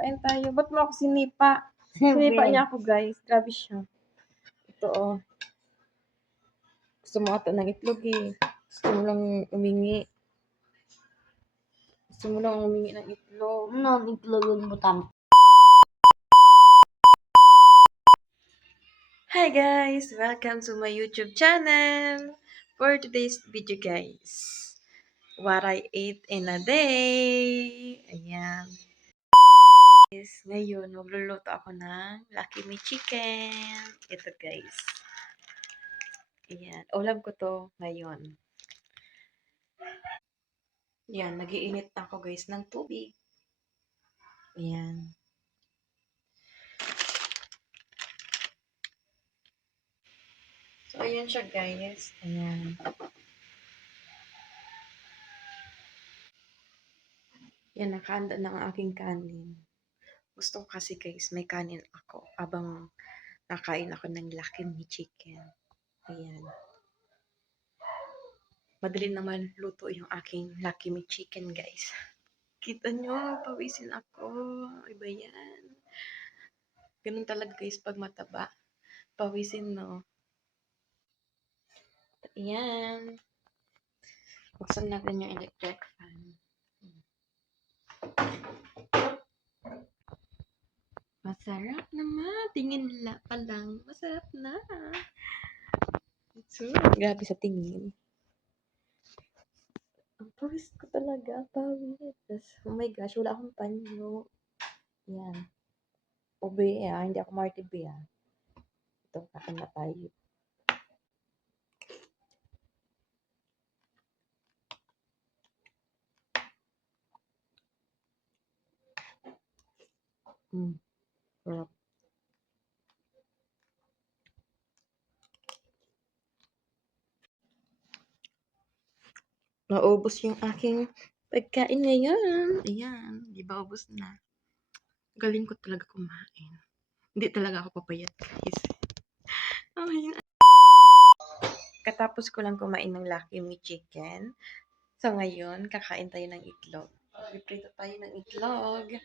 Kain tayo. Ba't mo ako sinipa? Sinipa niya ako, guys. Grabe siya. Ito, oh. Gusto mo ata ng itlog, eh. Gusto mo lang umingi. Gusto mo lang umingi ng itlog. Ano, itlog yung butang. Hi guys! Welcome to my YouTube channel! For today's video, guys, what I ate in a day. Ayan. Guys, ngayon, magluluto ako ng Lucky Me Chicken. Ito, guys. Ayan. Ulam ko to ngayon. Ayan. Nag-iinit ako, guys, ng tubig. Ayan. So, ayan siya, guys. Ayan. Yan, nakahanda na ang aking kanin. Gusto ko kasi, guys, may kanin ako habang nakain ako ng Lucky Me Chicken. Ayan. Madali naman luto yung aking Lucky Me Chicken, guys. Kita nyo, pawisin ako. Iba yan. Ganun talaga, guys, pag mataba. Pawisin, no? Ayan. Buksan natin yung electric fan. Masarap naman. Tingin pa lang. Masarap na. So, grabe sa tingin. Ang pawis ko talaga. Pawis. Oh my gosh, wala akong panyo. Yan. Ube, hindi ako Marty B, Ito, kakan na tayo. Sarap. Naubos yung aking pagkain ngayon. Ayan, di ba ubos na? Galing ko talaga kumain. Hindi talaga ako papayat, guys. Ayan. Katapos ko lang kumain ng Lucky Me Chicken. So ngayon, kakain tayo ng itlog. Piprito tayo ng itlog.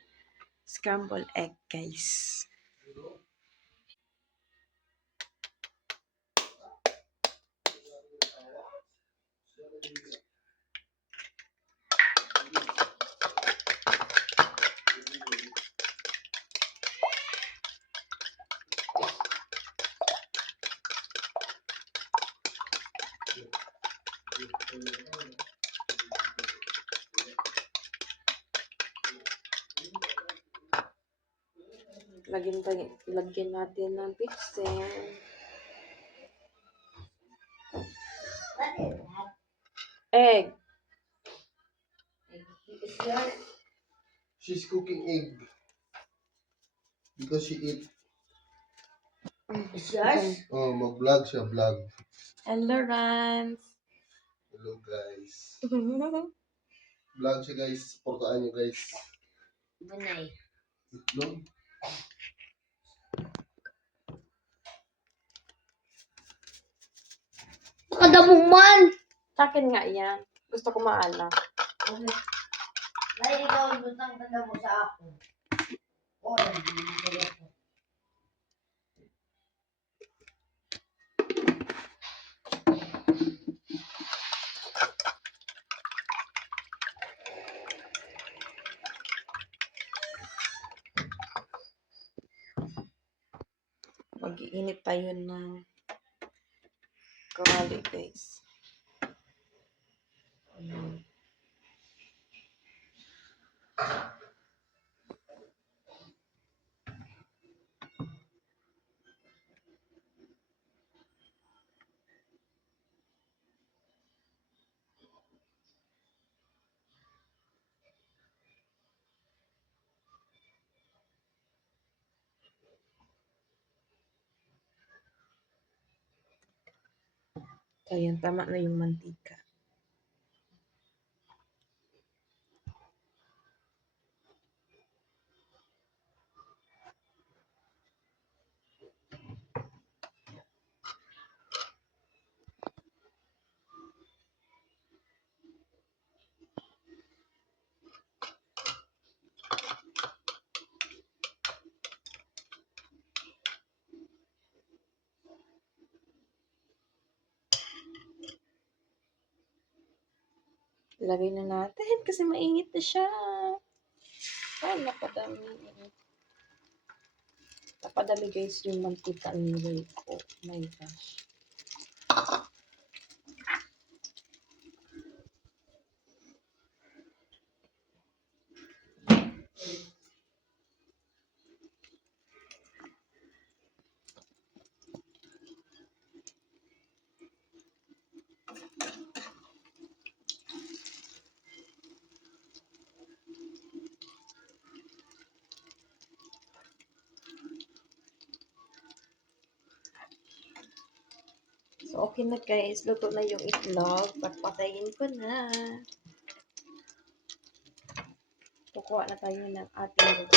Scrambled egg, guys. Lagyan natin ng pixel. Egg. She's cooking egg because she eat. Oh, mag-vlog siya, vlog. Hello, Rans. Hello, guys. Vlog siya, guys. Supportaan niyo, guys. Bunay. Itlog. Nakadamong man! Sa akin nga yan. Gusto ko maala. Dahil ikaw ang butang tanda mo sa ako. O, hindi ako. Mag-iinit tayo ng kawali, guys. Ayan, tama na yung mantika. Ilagay na natin kasi mainit na siya. Ay, napadami. Napadami guys yung mantika ang nilagay ko. Oh my gosh. So, okay na guys. Luto na yung itlog. Pagpatayin ko na. Kukuha na tayo ng ating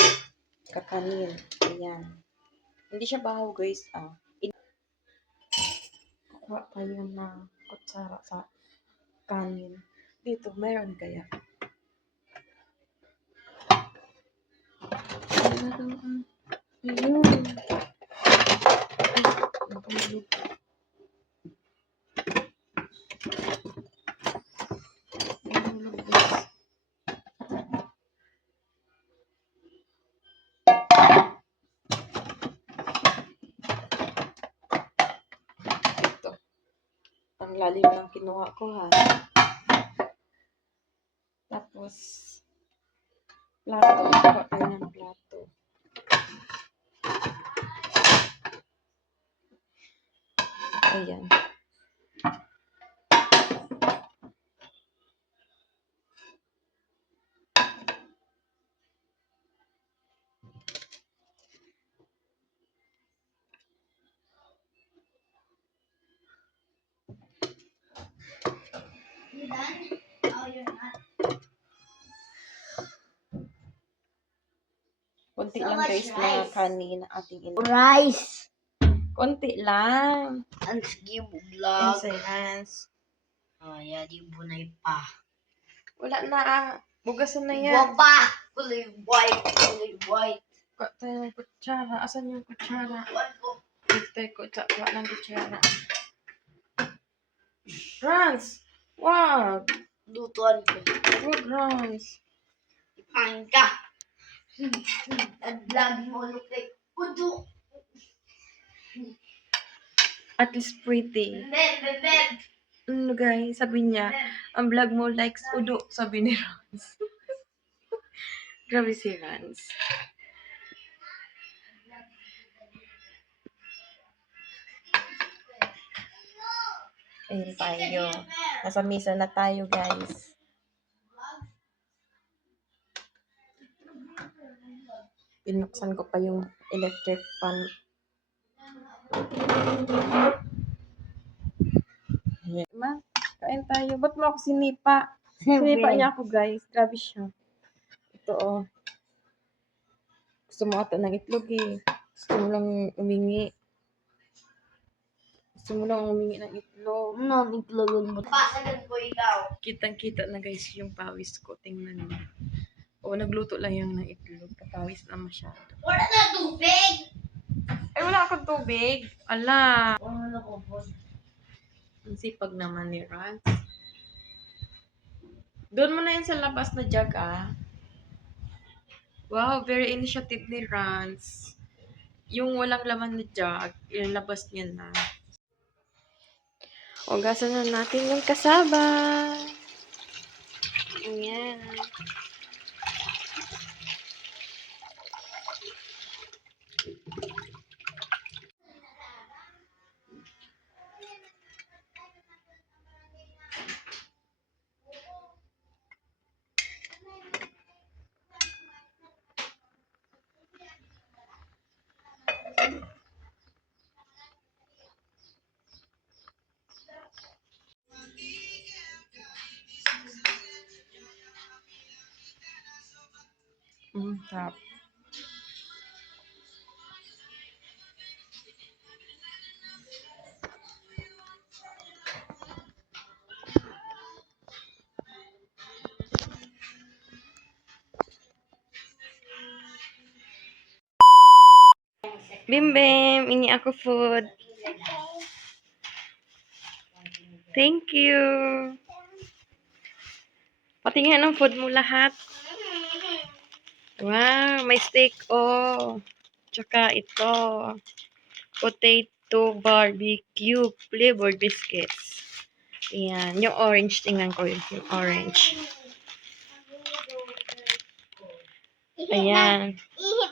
kakanin. Ayan. Hindi siya bahaw guys. Kukuha tayo ng kutsara sa kanin. Dito, meron kaya. Ayun. Ay, nahulog. Nahulog guys. Ito. Ang lalim ng kinuha ko ha. Tapos, plato. Kuha tayo ng plato. Ayan. You done? Oh, you're not. Konti So lang much guys na rice. kanin na ating Rice. konti lang. Ang sige mo Yan vlog. sa hands. Oh, yeah, di bunay pa. Wala na bugasan na yan. Iba pa. Kulay white. Kulay white. Kuha tayo ng kutsara. Asan yung kutsara? What ko? Dito kuha ng kutsara. Rans! Wag! Lutuan ko. Wag, Rans. Ipain ka. Ang vlog mo look like kudo. At least pretty. Beb. Ano guys, sabi niya, ang vlog mo likes udo, sabi ni Rans. Grabe si Rans. Ayun tayo. Nasa misa na tayo guys. Pinuksan ko pa yung electric fan. Yeah. Ma, kain tayo. Ba't mo ako sinipa? Sinipa niya ako guys. Grabe siya. Ito oh. Gusto mo ata ng itlog eh. Gusto mo lang umingi. Gusto mo lang umingi ng itlog. Ano, itlogon mo. Pasagan ko ikaw. Kitang-kita na guys yung pawis ko. Tingnan mo. O, nagluto lang yung ng itlog. Kapawis na masyado. Wala na tubig. Ay, wala akong tubig. Ala. Wala na ko po. Ang sipag naman ni Rans. Doon mo na yan sa labas na jug ah. Wow, very initiative ni Rans. Yung walang laman na jug, ilabas niya na. Ugasan na natin yung kasaba. Ayan. Tap. Bim Bim, ini ako food. Thank you. Patingin ang food mo lahat. Wow, may steak, oh. Tsaka ito, potato barbecue flavored biscuits. Ayan, yung orange, tingnan ko yung orange. Ayan. Ihip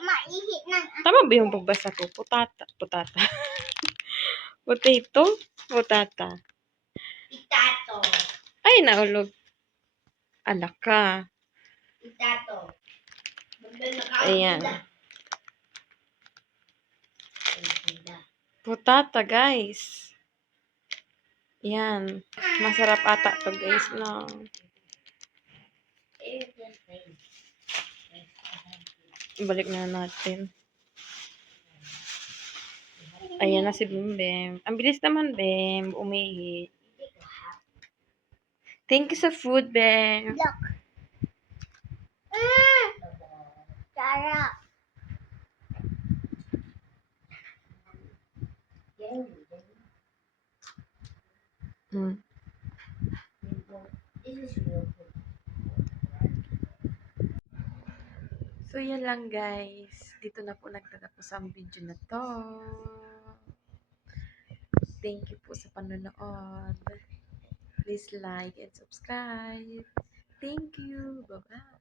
na. Tama ba yung pagbasa ko? Putata. Potato? Putata. Itato. Ay, naulog. Alak ka. Itato. Ayan. Putata, guys. Yan. Masarap ata to, guys, no? Balik na natin. Ayan na si Bimbim. Ang bilis naman, Bim. Umihi. Thank you sa food, Bim. Look. Sarap. Mm. So, yan lang, guys. Dito na po nagtatapos ang video na to. Thank you po sa panonood. Please like and subscribe. Thank you. Bye-bye.